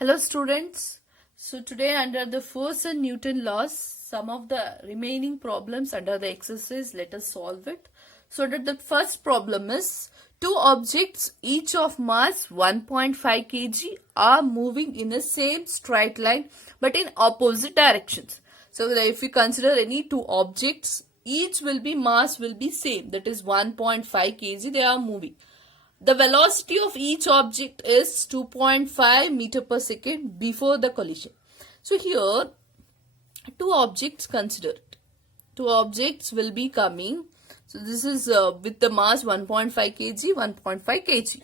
Hello students. So today under the force and Newton laws, some of the remaining problems under the exercise, let us solve it. So that the first problem is two objects each of mass 1.5 kg are moving in the same straight line but in opposite directions. So if we consider any two objects, each will be mass will be same, that is 1.5 kg they are moving. The velocity of each object is 2.5 meter per second before the collision. So here two objects considered. Two objects will be coming. So this is with the mass 1.5 kg, 1.5 kg.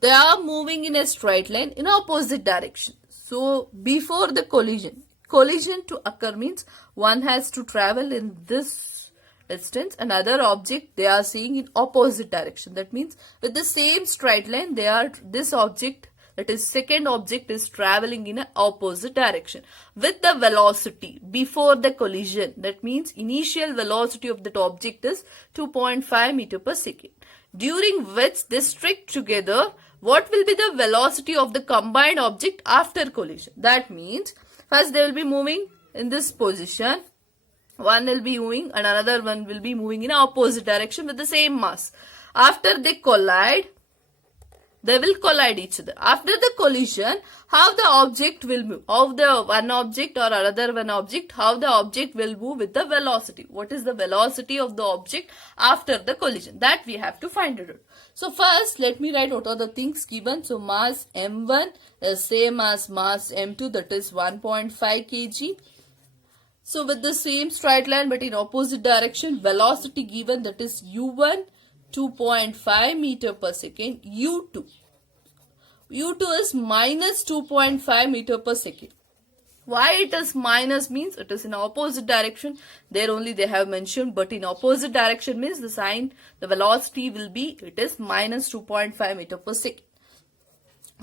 They are moving in a straight line in opposite direction. So before the collision to occur means one has to travel in this distance, another object they are seeing in opposite direction. That means with the same straight line this object, that is second object, is traveling in an opposite direction with the velocity before the collision. That means initial velocity of that object is 2.5 meter per second, during which they stick together. What will be the velocity of the combined object after collision? That means first they will be moving in this position. One will be moving and another one will be moving in opposite direction with the same mass. After they collide, they will collide each other. After the collision, how the object will move? Of the one object or another one object, how the object will move with the velocity? What is the velocity of the object after the collision? That we have to find it out. So first, let me write what are the things given. So mass m1 is same as mass m2, that is 1.5 kg. So with the same straight line but in opposite direction, velocity given, that is u1 2.5 meter per second, u2 is minus 2.5 meter per second. Why it is minus means it is in opposite direction. There only they have mentioned, but in opposite direction means the sign, the velocity will be, it is minus 2.5 meter per second.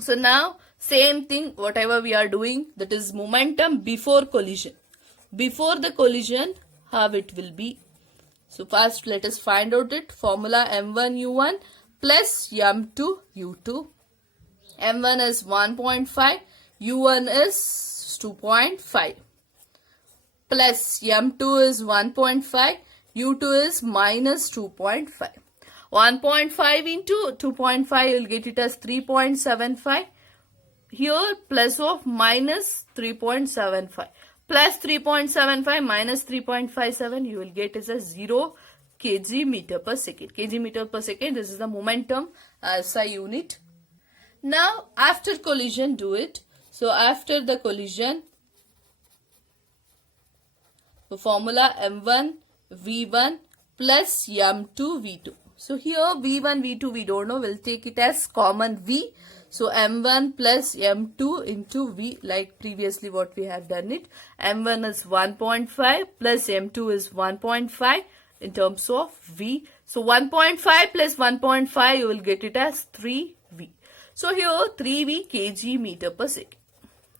So now same thing whatever we are doing, that is momentum before collision. Before the collision, how it will be? So first let us find out it. Formula m1 u1 plus m2 u2. m1 is 1.5, u1 is 2.5, plus m2 is 1.5, u2 is minus 2.5. 1.5 into 2.5, you will get it as 3.75. Here plus of minus 3.75. Plus 3.75 minus 3.57, you will get is a 0 kg meter per second. Kg meter per second, this is the momentum as a unit. Now after collision, do it. So after the collision, the formula m1 v1 plus m2 v2. So here v1 v2 we don't know, we'll take it as common v. So m1 plus m2 into v, like previously what we have done it. m1 is 1.5 plus m2 is 1.5 in terms of v. So 1.5 plus 1.5 you will get it as 3v. So here 3v kg meter per second.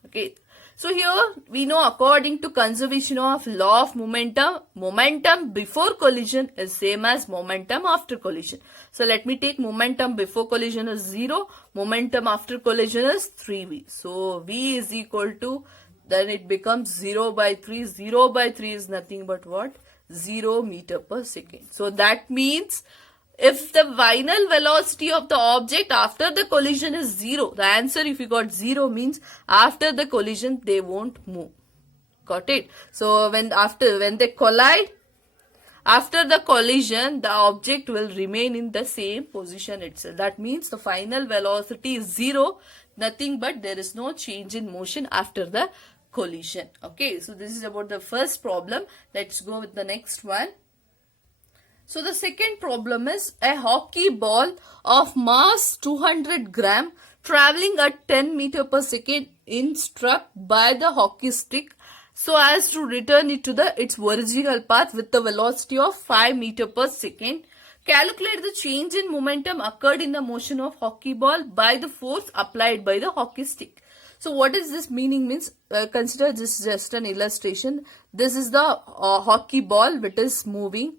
Okay. So here we know according to conservation of law of momentum before collision is same as momentum after collision. So let me take momentum before collision is 0, momentum after collision is 3v. So v is equal to, then it becomes 0 by 3. 0 by 3 is nothing but what? 0 meter per second. So that means if the final velocity of the object after the collision is 0, the answer if you got 0 means after the collision they won't move. Got it? So when they collide, after the collision the object will remain in the same position itself. That means the final velocity is 0, nothing but there is no change in motion after the collision. Okay, so this is about the first problem. Let's go with the next one. So the second problem is a hockey ball of mass 200 gram traveling at 10 meter per second is struck by the hockey stick so as to return it to its original path with the velocity of 5 meter per second. Calculate the change in momentum occurred in the motion of hockey ball by the force applied by the hockey stick. So what is this meaning means? Consider this just an illustration. This is the hockey ball which is moving.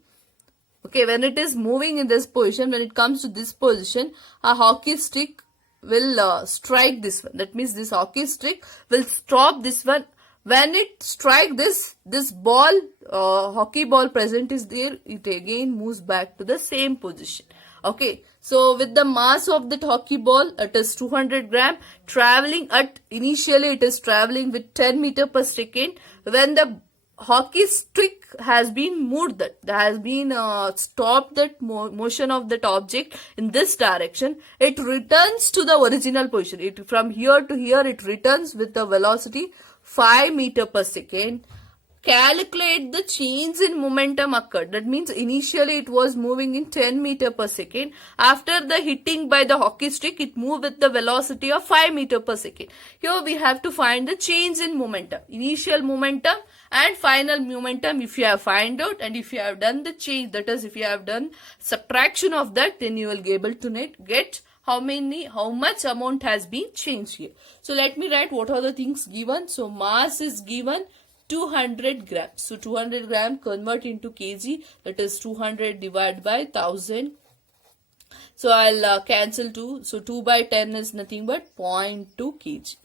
Okay, when it is moving in this position, when it comes to this position, a hockey stick will strike this one. That means this hockey stick will stop this one. When it strike this ball, hockey ball present is there, it again moves back to the same position. Okay, so with the mass of that hockey ball, it is 200 gram, traveling at, initially it is traveling with 10 meter per second. When the hockey stick has been moved, that has been stopped that motion of that object in this direction, it returns to the original position. It from here to here, it returns with the velocity 5 meter per second. Calculate the change in momentum occurred. That means initially it was moving in 10 meter per second. After the hitting by the hockey stick, it moved with the velocity of 5 meter per second. Here we have to find the change in momentum. Initial momentum and final momentum if you have find out, and if you have done the change, that is if you have done subtraction of that, then you will be able to get how much amount has been changed here. So let me write what are the things given. So mass is given 200 grams. So 200 gram convert into kg, that is 200 divided by 1000. So I'll cancel 2. So 2 by 10 is nothing but 0.2 kg.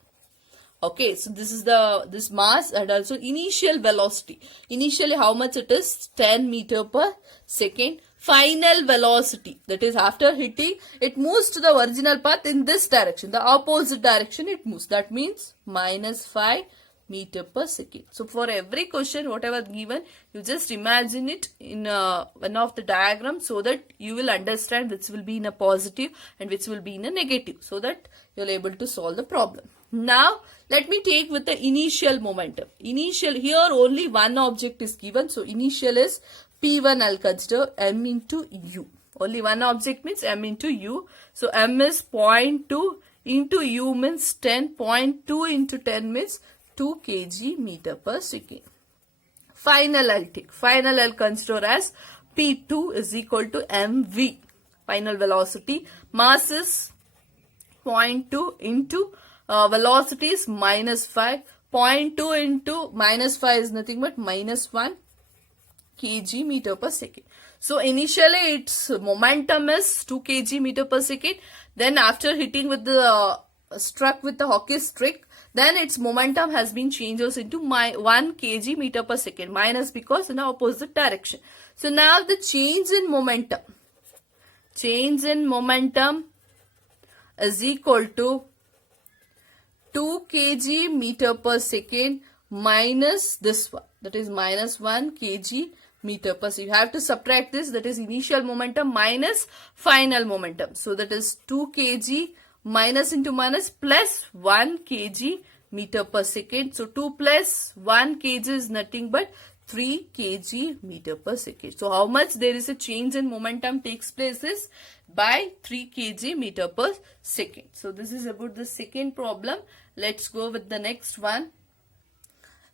Okay, so this is this mass and also initial velocity. Initially how much it is? 10 meter per second. Final velocity, that is after hitting, it moves to the original path in this direction. The opposite direction it moves. That means minus 5 meter per second. So for every question, whatever given, you just imagine it in one of the diagrams so that you will understand which will be in a positive and which will be in a negative, so that you are able to solve the problem. Now let me take with the initial momentum. Initial, here only one object is given. So initial is P1, I'll consider m into u. Only one object means m into u. So m is 0.2 into u means 10. 0.2 into 10 means 2 kg meter per second. Final I'll take. Final I'll consider as P2 is equal to mv. Final velocity. Mass is 0.2 into velocity is minus 5. 0.2 into minus 5 is nothing but minus 1 kg meter per second. So initially its momentum is 2 kg meter per second. Then after hitting with the struck with the hockey stick, then its momentum has been changed into 1 kg meter per second, minus because in the opposite direction. So now the change in momentum is equal to 2 kg meter per second minus this one, that is minus 1 kg meter per second. You have to subtract this, that is initial momentum minus final momentum. So that is 2 kg minus into minus plus 1 kg meter per second. So 2 plus 1 kg is nothing but 3 kg meter per second. So how much there is a change in momentum takes place is by 3 kg meter per second. So this is about the second problem. Let's go with the next one.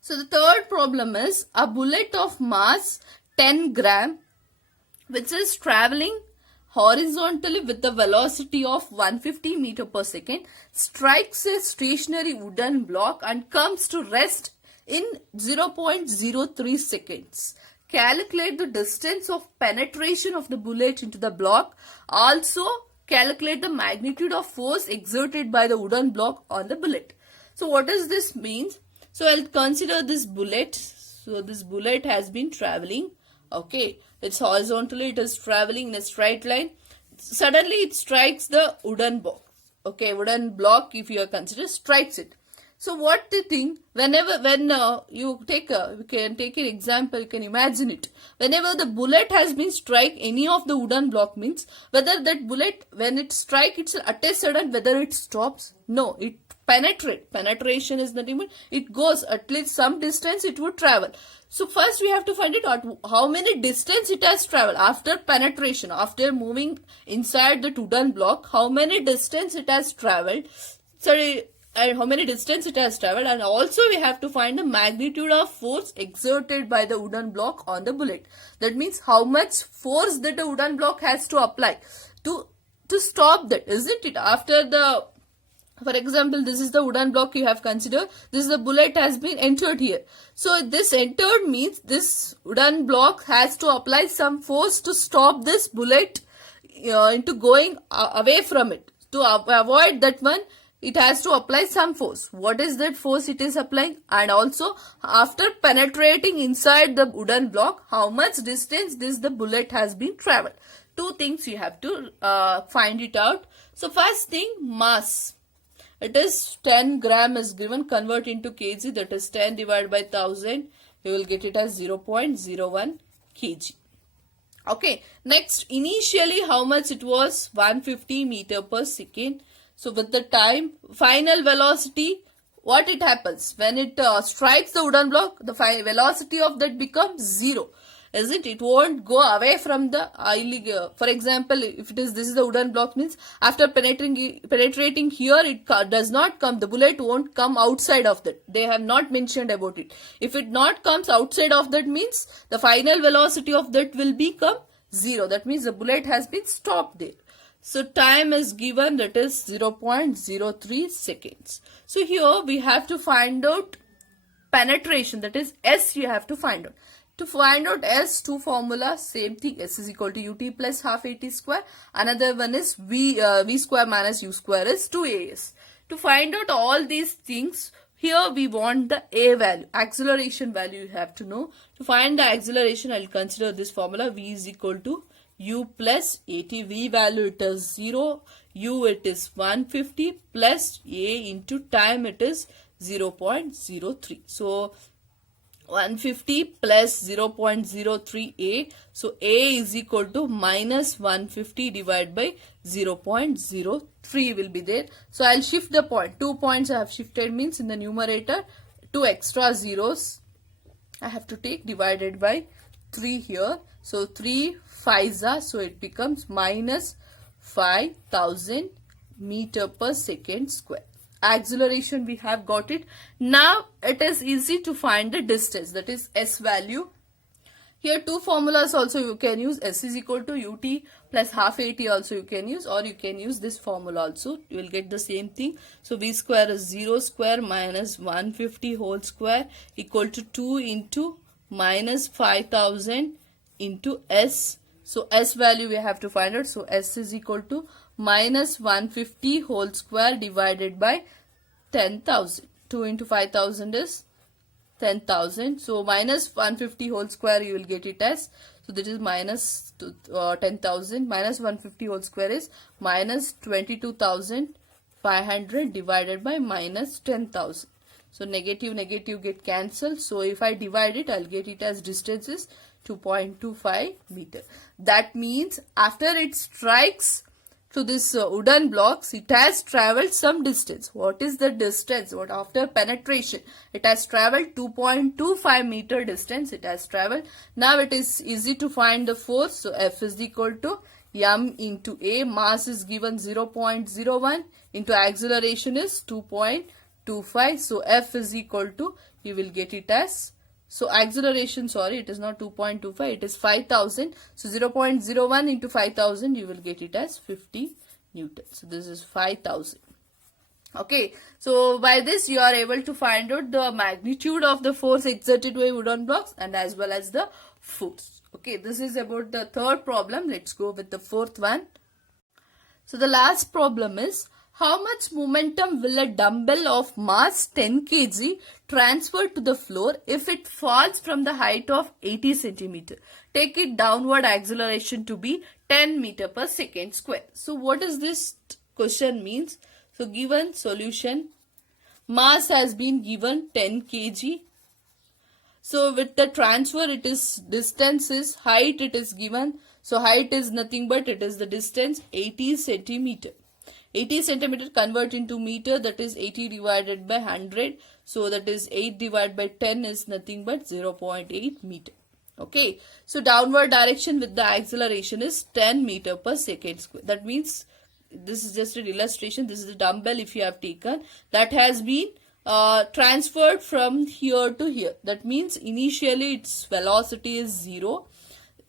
So the third problem is a bullet of mass 10 gram which is traveling horizontally with the velocity of 150 meter per second strikes a stationary wooden block and comes to rest in 0.03 seconds. Calculate the distance of penetration of the bullet into the block. Also calculate the magnitude of force exerted by the wooden block on the bullet. So what does this mean? So I'll consider this bullet. So this bullet has been traveling. Okay, it's horizontally, it is traveling in a straight line. Suddenly it strikes the wooden block. Okay, wooden block, if you are considered, strikes it. So what the thing, when you can take an example, you can imagine it. Whenever the bullet has been strike any of the wooden block means whether that bullet, when it strike, it's at a sudden whether it stops. No, it penetrate. Penetration is nothing but it goes at least some distance it would travel. So first we have to find it out how many distance it has traveled after penetration, after moving inside the wooden block, how many distance it has traveled. Sorry. And how many distance it has traveled, and also we have to find the magnitude of force exerted by the wooden block on the bullet. That means how much force that the wooden block has to apply to stop that, isn't it? After the, for example, this is the wooden block you have considered. This is the bullet has been entered here. So this entered means this wooden block has to apply some force to stop this bullet into going away from it, to avoid that one, it has to apply some force. What is that force it is applying? And also, after penetrating inside the wooden block, how much distance the bullet has been traveled. Two things you have to find it out. So first thing, mass. It is 10 gram is given, convert into kg, that is 10 divided by 1000. You will get it as 0.01 kg. Okay, next, initially how much it was? 150 meter per second. So with the time, final velocity, what it happens? When it strikes the wooden block, the velocity of that becomes 0. Isn't it? It won't go away from the for example, if this is the wooden block, means after penetrating here, it does not come, the bullet won't come outside of that. They have not mentioned about it. If it not comes outside of that, means the final velocity of that will become 0. That means the bullet has been stopped there. So time is given, that is 0.03 seconds. So here we have to find out penetration, that is S you have to find out. To find out S, two formulas, same thing, S is equal to UT plus half AT square. Another one is V square minus U square is 2AS. To find out all these things, here we want the A value, acceleration value you have to know. To find the acceleration, I will consider this formula, V is equal to U plus AT. V value it is 0, U it is 150 plus A into time it is 0.03. So 150 plus 0.03A. So A is equal to minus 150 divided by 0.03 will be there. So I'll shift the point. 2 points I have shifted, means in the numerator 2 extra zeros I have to take, divided by 3 here. So 3 5s are, so it becomes minus 5000 meter per second square. Acceleration we have got it. Now it is easy to find the distance, that is S value. Here two formulas also you can use. S is equal to UT plus half AT also you can use, or you can use this formula also. You will get the same thing. So V square is 0 square minus 150 whole square equal to 2 into minus 5000 into S. So S value we have to find out. So S is equal to minus 150 whole square divided by 10,000. 2 into 5000 is 10,000. So minus 150 whole square you will get it as, so this is minus 10,000. Minus 150 whole square is minus 22,500 divided by minus 10,000. So negative get cancelled. So if I divide it, I'll get it as distance is 2.25 meter. That means after it strikes to this wooden blocks, it has traveled some distance. What is the distance? What after penetration? It has traveled 2.25 meter distance it has traveled. Now it is easy to find the force. So F is equal to M into A. Mass is given 0.01 into acceleration is 2.25. So F is equal to, you will get it as, so acceleration, sorry, it is not 2.25, it is 5000. So 0.01 into 5000, you will get it as 50 Newton. So this is 5000. Okay, so by this you are able to find out the magnitude of the force exerted by wooden blocks and as well as the force. Okay, this is about the third problem. Let's go with the fourth one. So the last problem is, how much momentum will a dumbbell of mass 10 kg transfer to the floor if it falls from the height of 80 centimeter? Take it downward acceleration to be 10 meter per second square. So what does this question means? So given solution, mass has been given 10 kg. So with the transfer, it is distance is height it is given. So height is nothing but it is the distance 80 centimeter. 80 centimeter convert into meter, that is 80 divided by 100. So that is 8 divided by 10 is nothing but 0.8 meter. Okay. So downward direction with the acceleration is 10 meter per second square. That means this is just an illustration. This is the dumbbell if you have taken. That has been transferred from here to here. That means initially its velocity is 0.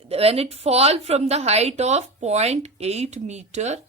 When it falls from the height of 0.8 meter,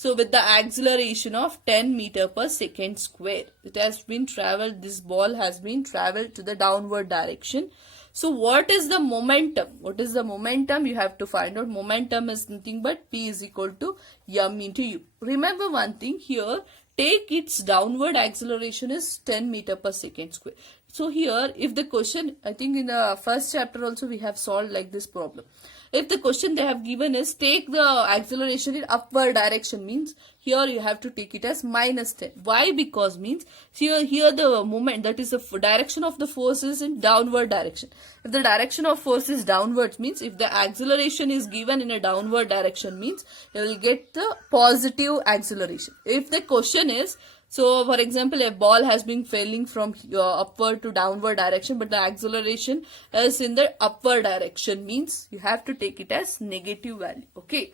So with the acceleration of 10 meter per second square, it has been traveled, this ball has been traveled to the downward direction. So what is the momentum? What is the momentum? You have to find out. Momentum is nothing but P is equal to m into u. Remember one thing here, take its downward acceleration is 10 meter per second square. So here, if the question, I think in the first chapter also we have solved like this problem. If the question they have given is take the acceleration in upward direction, means here you have to take it as minus 10. Why? Because means here the moment, that is the direction of the force is in downward direction. If the direction of force is downwards, means if the acceleration is given in a downward direction, means you will get the positive acceleration. If the question is, so for example, a ball has been falling from upward to downward direction, but the acceleration is in the upward direction, means you have to take it as negative value. Okay.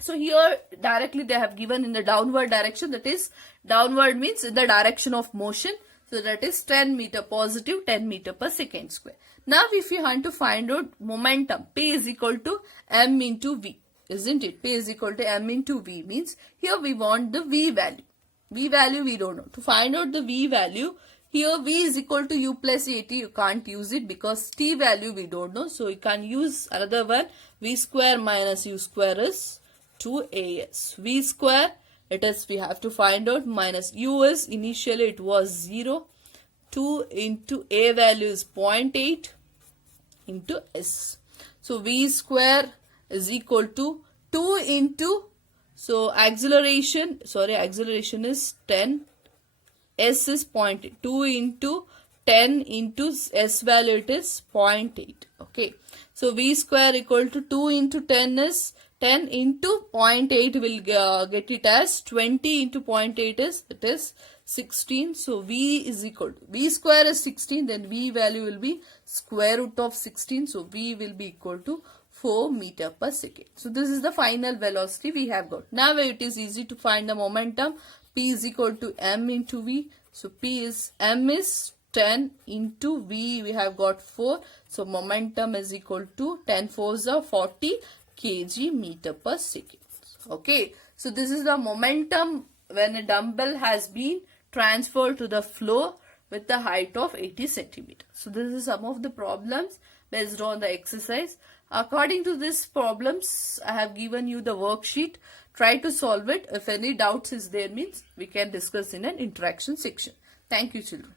So here directly they have given in the downward direction, that is downward means in the direction of motion. So that is 10 meter positive 10 meter per second square. Now if you want to find out momentum, P is equal to m into v, isn't it? P is equal to m into v means here we want the v value. V value we don't know. To find out the V value, here V is equal to U plus AT. You can't use it because T value we don't know. So you can use another one. V square minus U square is 2AS. V square, it is we have to find out, minus U is initially it was 0. 2 into A value is 0.8 into S. So V square is equal to 2 into, so acceleration is 10, S is 0.8, 2 into 10 into S value, it is 0.8. Okay, so V square equal to 2 into 10 is 10 into 0.8 will get it as 20 into 0.8 is, it is 16. So V is equal to, V square is 16, then V value will be square root of 16. So V will be equal to 4 meter per second. So this is the final velocity we have got. Now it is easy to find the momentum. P is equal to m into v. So m is 10 into v, we have got 4. So momentum is equal to 10 fours are 40 kg meter per second. Okay. So this is the momentum when a dumbbell has been transferred to the floor with the height of 80 centimeters. So this is some of the problems based on the exercise. According to these problems, I have given you the worksheet. Try to solve it. If any doubts is there, means we can discuss in an interaction section. Thank you, children.